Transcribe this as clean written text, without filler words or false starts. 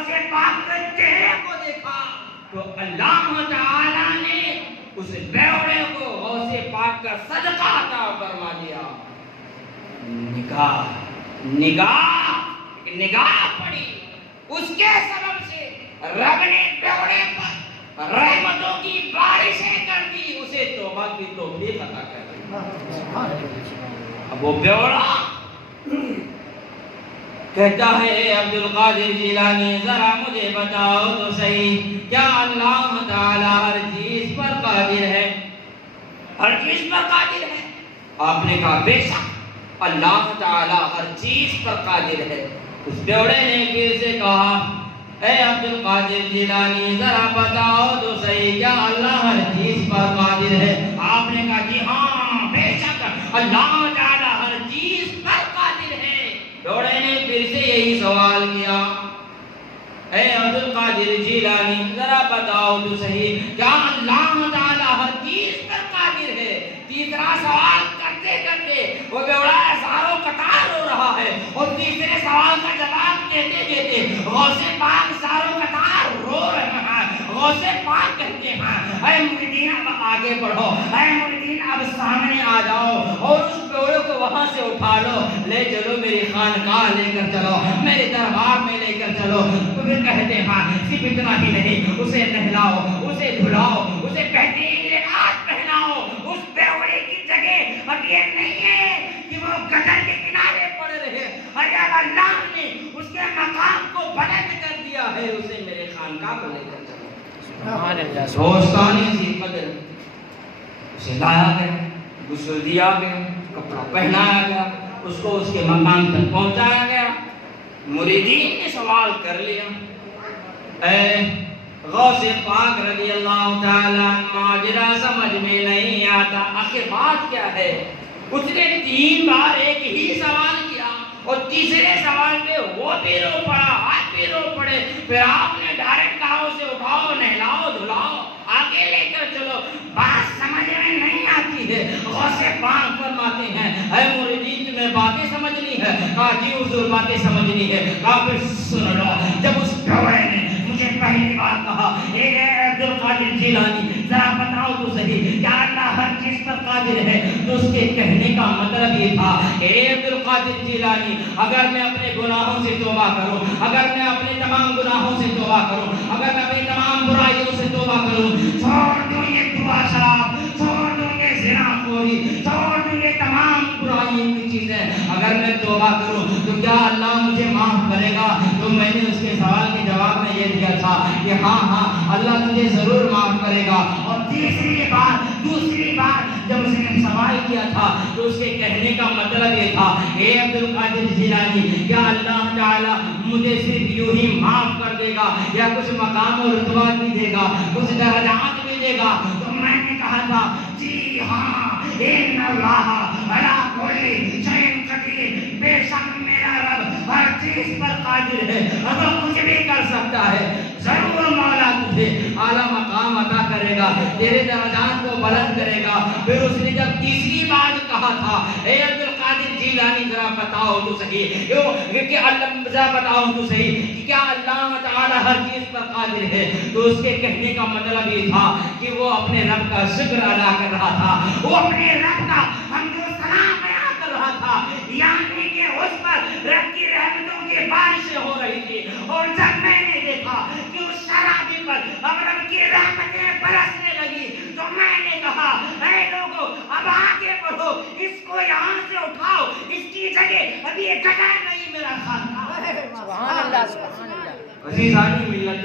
غوث پاک کے چہرے کو دیکھا تو اللہ تعالیٰ نے اس بیوڑے کو غوث پاک کا صدقہ عطا فرما دیا. نگاہ پڑی, اس کے سبب سے رب نے بیوڑے پر رحمتوں کی بارشیں کر دی, اسے توبہ کی توفیق عطا کر دی. اب وہ بیوڑا کہتا ہے اے عبد القادر جیلانی ذرا مجھے بتاؤ تو صحیح, کیا اللہ تعالیٰ ہر چیز پر قادر ہے؟ ہر چیز پر قادر ہے. آپ نے کہا بے شک اللہ تعالیٰ ہر چیز پر قادر ہے. اس بیوڑے نے پھر سے کہا اے عبد القادر جیلانی ذرا بتاؤ تو صحیح, کیا اللہ ہر چیز پر قادر ہے؟ آپ نے کہا جی ہاں بے شک اللہ تعالیٰ ہر چیز پر قادر ہے. بیوڑے نے پھر سے یہی سوال کیا اے عبد القادر جیلانی ذرا بتاؤ تو صحیح, کیا اللہ تعالیٰ ہر چیز پر قادر ہے؟ تیسرا سوال کرتے کرتے وہ بیوڑا ہزاروں قطار رو رہا ہے, اور تیسرے سوال کا جواب دیتے دیتے غوث پاک ہزاروں قطار رو رہے ہیں. غوث پاک کہتے ہیں اے مریدین اب آگے بڑھو, اے مریدین اب سامنے آ جاؤ, اور اس بیوڑے کو وہاں سے اٹھا لو, لے چلو میری خانقاہ لے کر چلو, میرے دربار میں لے کر چلو. تو پھر کہتے ہیں صرف اتنا ہی نہیں, اسے نہلاؤ, اسے دھلاؤ, اسے بہترین لباس پہناؤ. اس بیوڑے کی جگہ اب یہ نہیں ہے کہ وہ گٹر کے کنارے پڑے رہے, اگر اللہ نے اس کے مقام کو بلند کر دیا ہے اسے میرے خانقاہ کو لے کر چلو. دوستانی سی قدر اسے لایا گیا, غسل دیا گیا, کپڑا پہنایا گیا, اس کو اس کے مقام تک پہنچایا گیا. مریدین نے سوال کر لیا اے غوث پاک رضی اللہ تعالیٰ ماجرا سمجھ میں نہیں آتا, آخر بات کیا ہے؟ اس نے 3 بار ایک ہی سوال کیا, اور تیسرے سوال پہ وہ بھی رو پڑا, آپ بھی رو پڑے. پھر آپ نے ڈائریکٹ کہا اسے اٹھاؤ, نہلاؤ, دھلاؤ, آگے لے کر چلو. بات سمجھ میں نہیں آتی ہے. غوث پاک فرماتے ہیں اے مریدین تمہیں باتیں سمجھنی ہے؟ کہا جی حضور باتیں سمجھنی ہے. کہا پھر سن لو, جب اس بیوڑے نے مجھے پہلی بار کہا اے عبد القادر جیلانی ذرا بتاؤ تو صحیح کیا اللہ ہر چیز پر قادر ہے, تو اس کے کہنے کا مطلب یہ تھا اے عبد القادر جیلانی اگر میں اپنے گناہوں سے توبہ کروں, اگر میں اپنے تمام گناہوں سے توبہ کروں, اگر میں اپنی تمام برائیوں سے توبہ کروں, چھوڑ دوں یہ جوا شراب, چھوڑ دوں یہ زنا خوری, چھوڑ دوں یہ تمام برائیوں کی چیزیں, اگر میں توبہ کروں تو کیا اللہ مجھے معاف کرے گا؟ تو میں نے اس کے سوال کے جواب میں یہ دیا تھا کہ ہاں ہاں اللہ تجھے ضرور معاف کرے گا. اور دوسری بار جب اس نے سوال کیا تھا تو اس کے کہنے کا مطلب یہ تھا اے عبد القادر جیلانی کیا اللہ تعالیٰ مجھے صرف یوں ہی معاف کر دے گا یا کچھ مقام اور رتبہ بھی دے گا, کچھ درجات بھی دے گا؟ تو میں نے کہا تھا جی ہاں ان اللہ علی کل شیء قدیر, بے شک میرا رب ہر چیز پر قادر ہے, وہ کچھ بھی کر سکتا ہے. ضرور مولا تجھے اعلیٰ مقام عطا کرے گا, تیرے درجات کو بلند کرے گا. پھر اس نے جب تیسری بات کہا تھا اے عبد القادر جیلانی ذرا بتاؤ تو صحیح, کہ اللہ ذرا بتاؤ تو صحیح کہ کیا اللہ تعالیٰ ہر چیز پر قادر ہے, تو اس کے کہنے کا مطلب یہ تھا کہ وہ اپنے رب کا شکر ادا کر رہا تھا, وہ اپنے رب کا حمد و ثنا بیان کر رہا تھا, یعنی کہ اس پر رب کی رحمتوں کی بارشیں ہو رہی تھی. اور جب میں نے دیکھا کہ اس شرابی پر اب رب کی رحمتیں برسنے لگی تو میں نے کہا اے لوگوں اب آگے بڑھو, اس کو یہاں سے اٹھاؤ, اس کی جگہ اب یہ جگہ نہیں میرا خانقاہ. سبحان اللہ, سبحان اللہ. عزیزانی ملت